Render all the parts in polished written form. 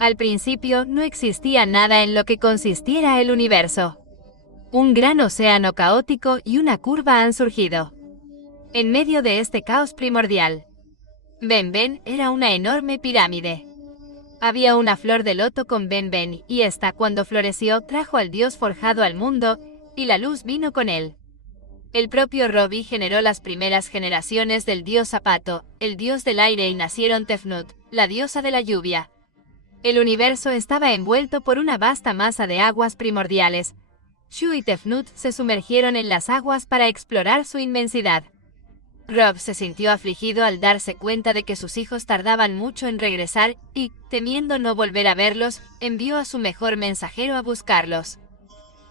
Al principio no existía nada en lo que consistiera el universo. Un gran océano caótico y una curva han surgido. En medio de este caos primordial, Ben era una enorme pirámide. Había una flor de loto con Ben y esta, cuando floreció, trajo al dios forjado al mundo, y la luz vino con él. El propio Robbie generó las primeras generaciones del dios Zapato, el dios del aire, y nacieron Tefnut, la diosa de la lluvia. El universo estaba envuelto por una vasta masa de aguas primordiales. Shu y Tefnut se sumergieron en las aguas para explorar su inmensidad. Rob se sintió afligido al darse cuenta de que sus hijos tardaban mucho en regresar y, temiendo no volver a verlos, envió a su mejor mensajero a buscarlos.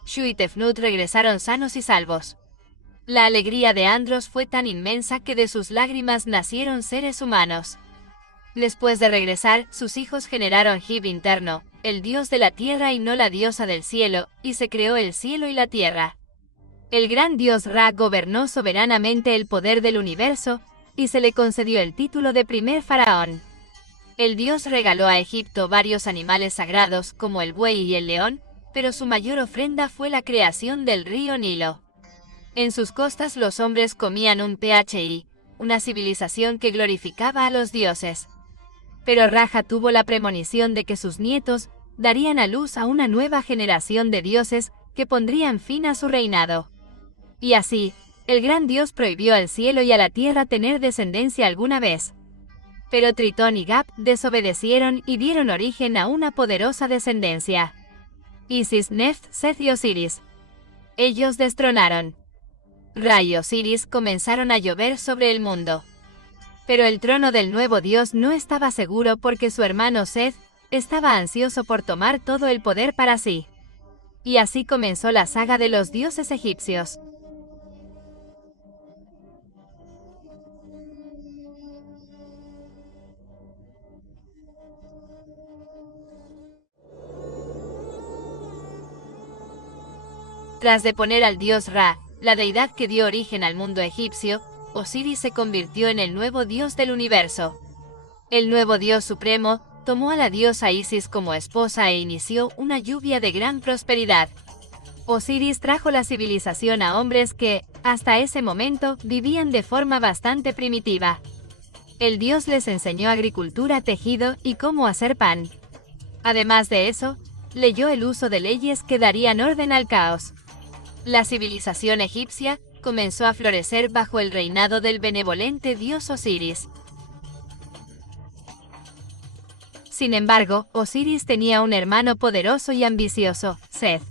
Shu y Tefnut regresaron sanos y salvos. La alegría de Andros fue tan inmensa que de sus lágrimas nacieron seres humanos. Después de regresar, sus hijos generaron Hib interno, el dios de la tierra y no la diosa del cielo, y se creó el cielo y la tierra. El gran dios Ra gobernó soberanamente el poder del universo, y se le concedió el título de primer faraón. El dios regaló a Egipto varios animales sagrados como el buey y el león, pero su mayor ofrenda fue la creación del río Nilo. En sus costas los hombres comían un phi, una civilización que glorificaba a los dioses. Pero Raja tuvo la premonición de que sus nietos darían a luz a una nueva generación de dioses que pondrían fin a su reinado. Y así, el gran dios prohibió al cielo y a la tierra tener descendencia alguna vez. Pero Tritón y Gap desobedecieron y dieron origen a una poderosa descendencia. Isis, Neft, Seth y Osiris. Ellos destronaron. Ra y Osiris comenzaron a llover sobre el mundo. Pero el trono del nuevo dios no estaba seguro porque su hermano Seth estaba ansioso por tomar todo el poder para sí. Y así comenzó la saga de los dioses egipcios. Tras deponer al dios Ra, la deidad que dio origen al mundo egipcio, Osiris se convirtió en el nuevo dios del universo. El nuevo dios supremo tomó a la diosa Isis como esposa e inició una lluvia de gran prosperidad. Osiris trajo la civilización a hombres que, hasta ese momento, vivían de forma bastante primitiva. El dios les enseñó agricultura, tejido y cómo hacer pan. Además de eso, leyó el uso de leyes que darían orden al caos. La civilización egipcia comenzó a florecer bajo el reinado del benevolente dios Osiris. Sin embargo, Osiris tenía un hermano poderoso y ambicioso, Seth.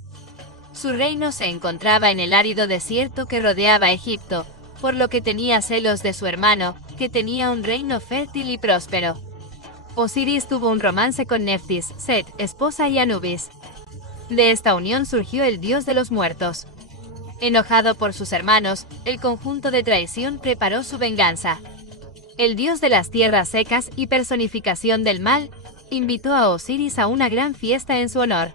Su reino se encontraba en el árido desierto que rodeaba Egipto, por lo que tenía celos de su hermano, que tenía un reino fértil y próspero. Osiris tuvo un romance con Neftis, Set, esposa y Anubis. De esta unión surgió el dios de los muertos. Enojado por sus hermanos, el conjunto de traición preparó su venganza. El dios de las tierras secas y personificación del mal, invitó a Osiris a una gran fiesta en su honor.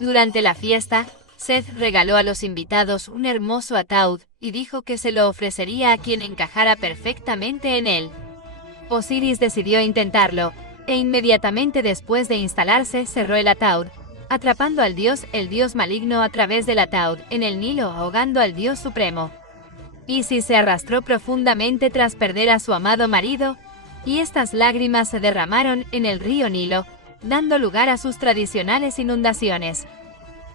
Durante la fiesta, Seth regaló a los invitados un hermoso ataúd y dijo que se lo ofrecería a quien encajara perfectamente en él. Osiris decidió intentarlo, e inmediatamente después de instalarse cerró el ataúd, atrapando al dios, el dios maligno, a través del ataúd, en el Nilo, ahogando al dios supremo. Isis se arrastró profundamente tras perder a su amado marido, y estas lágrimas se derramaron en el río Nilo, dando lugar a sus tradicionales inundaciones.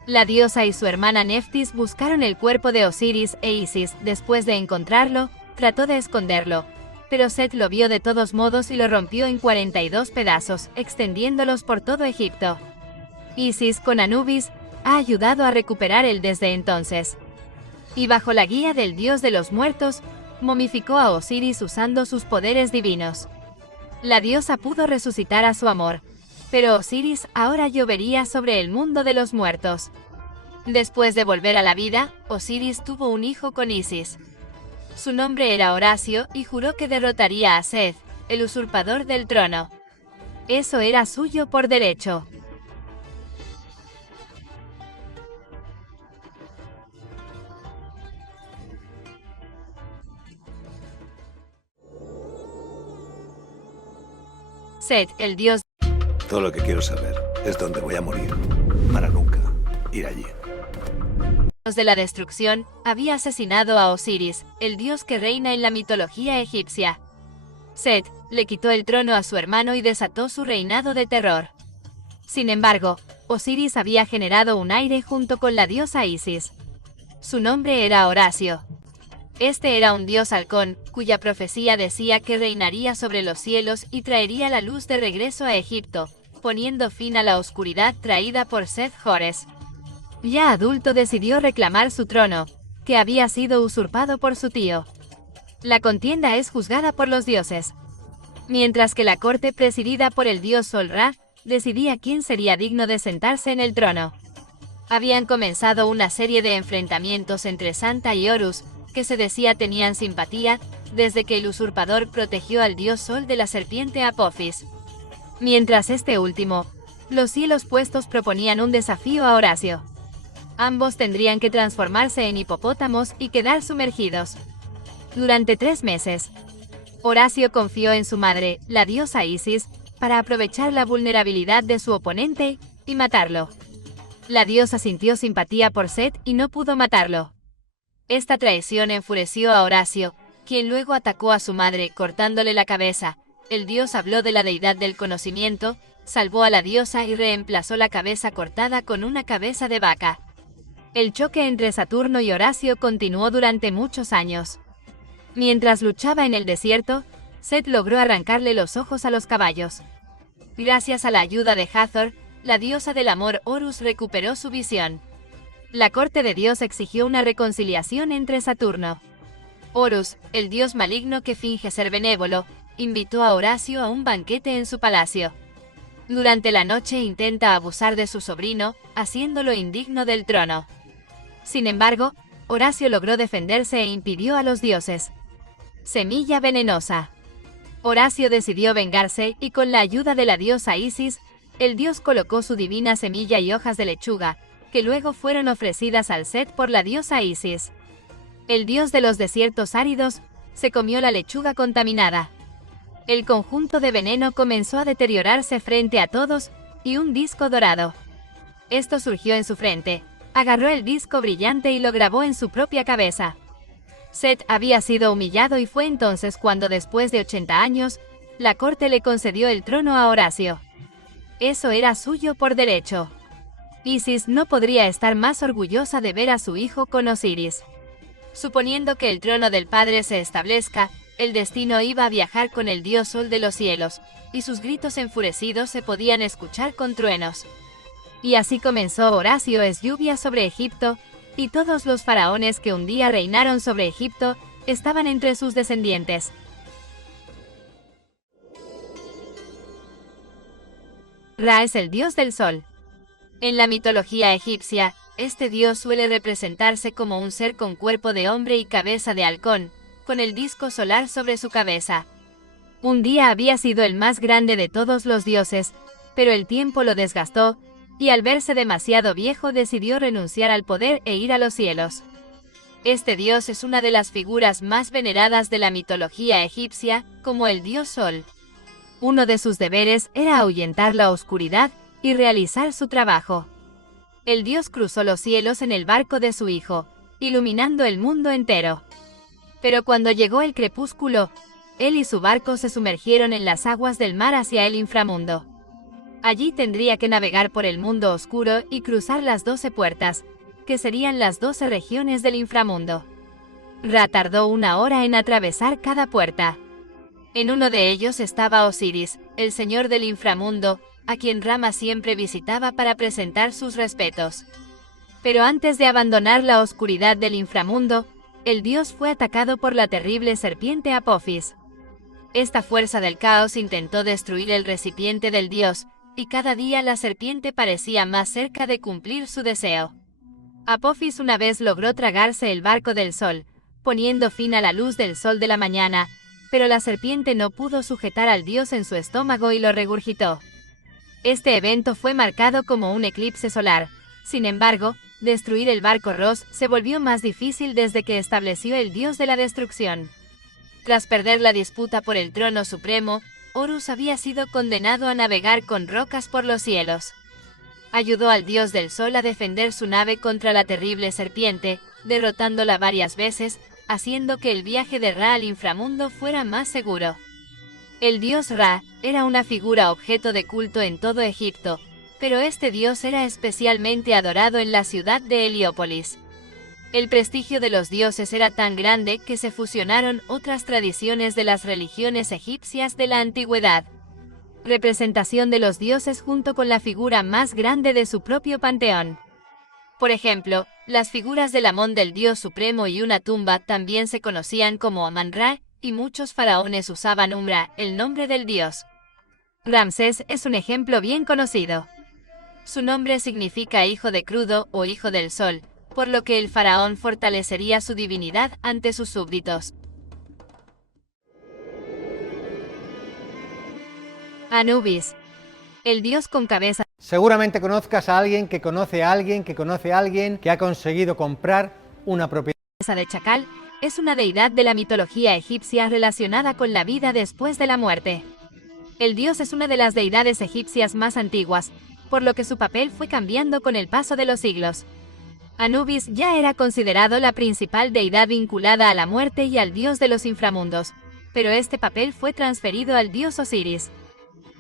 La diosa y su hermana Neftis buscaron el cuerpo de Osiris e Isis. Después de encontrarlo, trató de esconderlo, pero Set lo vio de todos modos y lo rompió en 42 pedazos, extendiéndolos por todo Egipto. Isis, con Anubis, ha ayudado a recuperar él desde entonces. Y bajo la guía del dios de los muertos, momificó a Osiris usando sus poderes divinos. La diosa pudo resucitar a su amor, pero Osiris ahora llovería sobre el mundo de los muertos. Después de volver a la vida, Osiris tuvo un hijo con Isis. Su nombre era Horacio y juró que derrotaría a Seth, el usurpador del trono. Eso era suyo por derecho. Set, el dios Todo lo que quiero saber es dónde voy a morir, para nunca ir allí. De la destrucción, había asesinado a Osiris, el dios que reina en la mitología egipcia. Set le quitó el trono a su hermano y desató su reinado de terror. Sin embargo, Osiris había generado un aire junto con la diosa Isis. Su nombre era Horacio. Este era un dios halcón, cuya profecía decía que reinaría sobre los cielos y traería la luz de regreso a Egipto, poniendo fin a la oscuridad traída por Seth-Hores. Ya adulto decidió reclamar su trono, que había sido usurpado por su tío. La contienda es juzgada por los dioses, mientras que la corte presidida por el dios Sol-Ra decidía quién sería digno de sentarse en el trono. Habían comenzado una serie de enfrentamientos entre Santa y Horus, que se decía tenían simpatía, desde que el usurpador protegió al dios Sol de la serpiente Apophis. Mientras este último, los cielos puestos proponían un desafío a Horacio. Ambos tendrían que transformarse en hipopótamos y quedar sumergidos. Durante 3 meses, Horacio confió en su madre, la diosa Isis, para aprovechar la vulnerabilidad de su oponente y matarlo. La diosa sintió simpatía por Set y no pudo matarlo. Esta traición enfureció a Horacio, quien luego atacó a su madre cortándole la cabeza. El dios habló de la deidad del conocimiento, salvó a la diosa y reemplazó la cabeza cortada con una cabeza de vaca. El choque entre Saturno y Horacio continuó durante muchos años. Mientras luchaba en el desierto, Set logró arrancarle los ojos a los caballos. Gracias a la ayuda de Hathor, la diosa del amor Horus recuperó su visión. La corte de Dios exigió una reconciliación entre Saturno. Horus, el dios maligno que finge ser benévolo, invitó a Horacio a un banquete en su palacio. Durante la noche intenta abusar de su sobrino, haciéndolo indigno del trono. Sin embargo, Horacio logró defenderse e impidió a los dioses. Semilla venenosa. Horacio decidió vengarse y con la ayuda de la diosa Isis, el dios colocó su divina semilla y hojas de lechuga, que luego fueron ofrecidas al Set por la diosa Isis. El dios de los desiertos áridos se comió la lechuga contaminada. El conjunto de veneno comenzó a deteriorarse frente a todos y un disco dorado. Esto surgió en su frente. Agarró el disco brillante y lo grabó en su propia cabeza. Set había sido humillado y fue entonces cuando después de 80 años, la corte le concedió el trono a Horacio. Eso era suyo por derecho. Isis no podría estar más orgullosa de ver a su hijo con Osiris. Suponiendo que el trono del padre se establezca, el destino iba a viajar con el dios Sol de los cielos, y sus gritos enfurecidos se podían escuchar con truenos. Y así comenzó Horacio es lluvia sobre Egipto, y todos los faraones que un día reinaron sobre Egipto estaban entre sus descendientes. Ra es el dios del sol. En la mitología egipcia, este dios suele representarse como un ser con cuerpo de hombre y cabeza de halcón, con el disco solar sobre su cabeza. Un día había sido el más grande de todos los dioses, pero el tiempo lo desgastó, y al verse demasiado viejo decidió renunciar al poder e ir a los cielos. Este dios es una de las figuras más veneradas de la mitología egipcia, como el dios Sol. Uno de sus deberes era ahuyentar la oscuridad y realizar su trabajo. El dios cruzó los cielos en el barco de su hijo, iluminando el mundo entero. Pero cuando llegó el crepúsculo, él y su barco se sumergieron en las aguas del mar hacia el inframundo. Allí tendría que navegar por el mundo oscuro y cruzar las 12 puertas, que serían las 12 regiones del inframundo. Ra tardó 1 hora en atravesar cada puerta. En uno de ellos estaba Osiris, el señor del inframundo, a quien Rama siempre visitaba para presentar sus respetos. Pero antes de abandonar la oscuridad del inframundo, el dios fue atacado por la terrible serpiente Apophis. Esta fuerza del caos intentó destruir el recipiente del dios, y cada día la serpiente parecía más cerca de cumplir su deseo. Apophis una vez logró tragarse el barco del sol, poniendo fin a la luz del sol de la mañana, pero la serpiente no pudo sujetar al dios en su estómago y lo regurgitó. Este evento fue marcado como un eclipse solar. Sin embargo, destruir el barco Ros se volvió más difícil desde que estableció el dios de la destrucción. Tras perder la disputa por el trono supremo, Horus había sido condenado a navegar con rocas por los cielos. Ayudó al dios del sol a defender su nave contra la terrible serpiente, derrotándola varias veces, haciendo que el viaje de Ra al inframundo fuera más seguro. El dios Ra era una figura objeto de culto en todo Egipto, pero este dios era especialmente adorado en la ciudad de Heliópolis. El prestigio de los dioses era tan grande que se fusionaron otras tradiciones de las religiones egipcias de la antigüedad. Representación de los dioses junto con la figura más grande de su propio panteón. Por ejemplo, las figuras del Amón del dios supremo y una tumba también se conocían como Amon-Ra, y muchos faraones usaban Umra, el nombre del dios. Ramsés es un ejemplo bien conocido. Su nombre significa hijo de crudo o hijo del sol, por lo que el faraón fortalecería su divinidad ante sus súbditos. Anubis, el dios con cabeza. Seguramente conozcas a alguien que conoce a alguien que conoce a alguien que ha conseguido comprar una propiedad De chacal, es una deidad de la mitología egipcia relacionada con la vida después de la muerte. El dios es una de las deidades egipcias más antiguas, por lo que su papel fue cambiando con el paso de los siglos. Anubis ya era considerado la principal deidad vinculada a la muerte y al dios de los inframundos, pero este papel fue transferido al dios Osiris.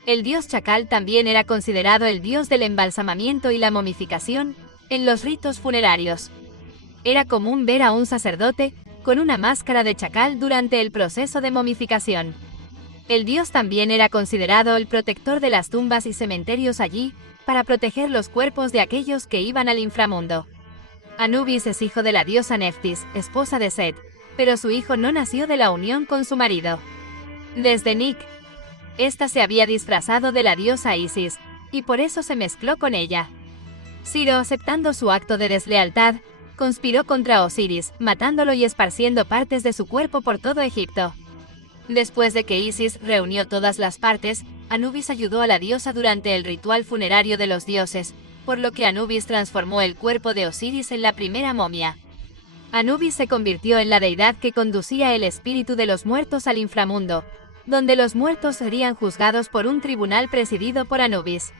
El dios chacal también era considerado el dios del embalsamamiento y la momificación en los ritos funerarios. Era común ver a un sacerdote con una máscara de chacal durante el proceso de momificación. El dios también era considerado el protector de las tumbas y cementerios allí, para proteger los cuerpos de aquellos que iban al inframundo. Anubis es hijo de la diosa Neftis, esposa de Set, pero su hijo no nació de la unión con su marido. Desde Nik, esta se había disfrazado de la diosa Isis, y por eso se mezcló con ella. Ciro, aceptando su acto de deslealtad, conspiró contra Osiris, matándolo y esparciendo partes de su cuerpo por todo Egipto. Después de que Isis reunió todas las partes, Anubis ayudó a la diosa durante el ritual funerario de los dioses, por lo que Anubis transformó el cuerpo de Osiris en la primera momia. Anubis se convirtió en la deidad que conducía el espíritu de los muertos al inframundo, donde los muertos serían juzgados por un tribunal presidido por Anubis.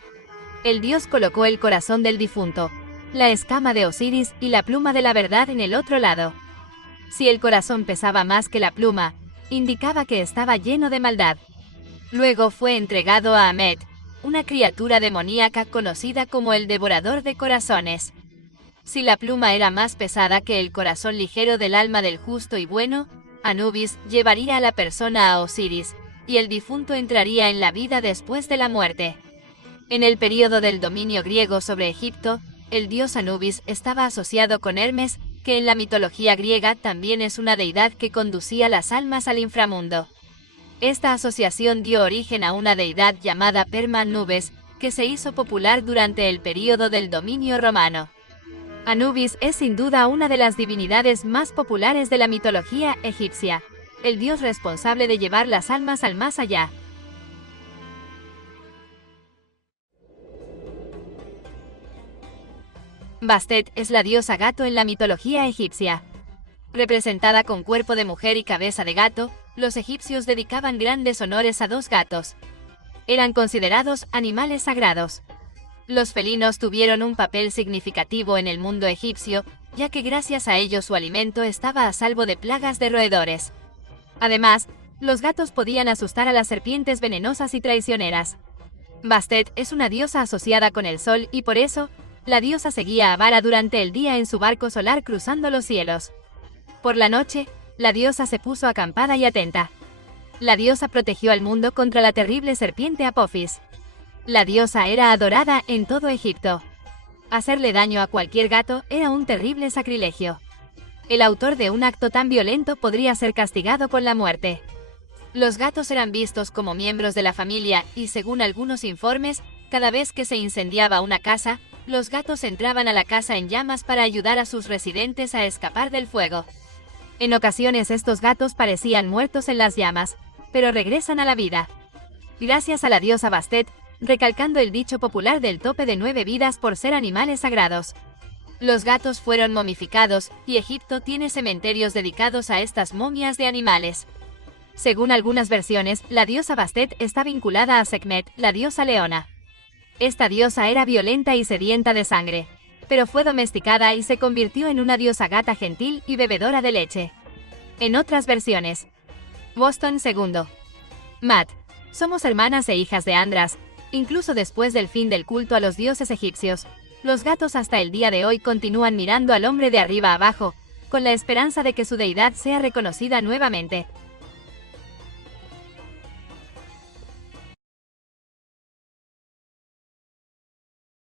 El dios colocó el corazón del difunto, la escama de Osiris y la pluma de la verdad en el otro lado. Si el corazón pesaba más que la pluma, indicaba que estaba lleno de maldad. Luego fue entregado a Amet, una criatura demoníaca conocida como el devorador de corazones. Si la pluma era más pesada que el corazón ligero del alma del justo y bueno, Anubis llevaría a la persona a Osiris, y el difunto entraría en la vida después de la muerte. En el período del dominio griego sobre Egipto, el dios Anubis estaba asociado con Hermes, que en la mitología griega también es una deidad que conducía las almas al inframundo. Esta asociación dio origen a una deidad llamada Perma Nubes, que se hizo popular durante el período del dominio romano. Anubis es sin duda una de las divinidades más populares de la mitología egipcia, el dios responsable de llevar las almas al más allá. Bastet es la diosa gato en la mitología egipcia. Representada con cuerpo de mujer y cabeza de gato, los egipcios dedicaban grandes honores a dos gatos. Eran considerados animales sagrados. Los felinos tuvieron un papel significativo en el mundo egipcio, ya que gracias a ellos su alimento estaba a salvo de plagas de roedores. Además, los gatos podían asustar a las serpientes venenosas y traicioneras. Bastet es una diosa asociada con el sol y por eso, la diosa seguía a Vara durante el día en su barco solar cruzando los cielos. Por la noche, la diosa se puso acampada y atenta. La diosa protegió al mundo contra la terrible serpiente Apophis. La diosa era adorada en todo Egipto. Hacerle daño a cualquier gato era un terrible sacrilegio. El autor de un acto tan violento podría ser castigado con la muerte. Los gatos eran vistos como miembros de la familia y, según algunos informes, cada vez que se incendiaba una casa, los gatos entraban a la casa en llamas para ayudar a sus residentes a escapar del fuego. En ocasiones estos gatos parecían muertos en las llamas, pero regresan a la vida. Gracias a la diosa Bastet, recalcando el dicho popular del tope de 9 vidas por ser animales sagrados. Los gatos fueron momificados, y Egipto tiene cementerios dedicados a estas momias de animales. Según algunas versiones, la diosa Bastet está vinculada a Sekhmet, la diosa leona. Esta diosa era violenta y sedienta de sangre, pero fue domesticada y se convirtió en una diosa gata gentil y bebedora de leche. En otras versiones, Boston II. Matt. Somos hermanas e hijas de Andras. Incluso después del fin del culto a los dioses egipcios, los gatos hasta el día de hoy continúan mirando al hombre de arriba abajo, con la esperanza de que su deidad sea reconocida nuevamente.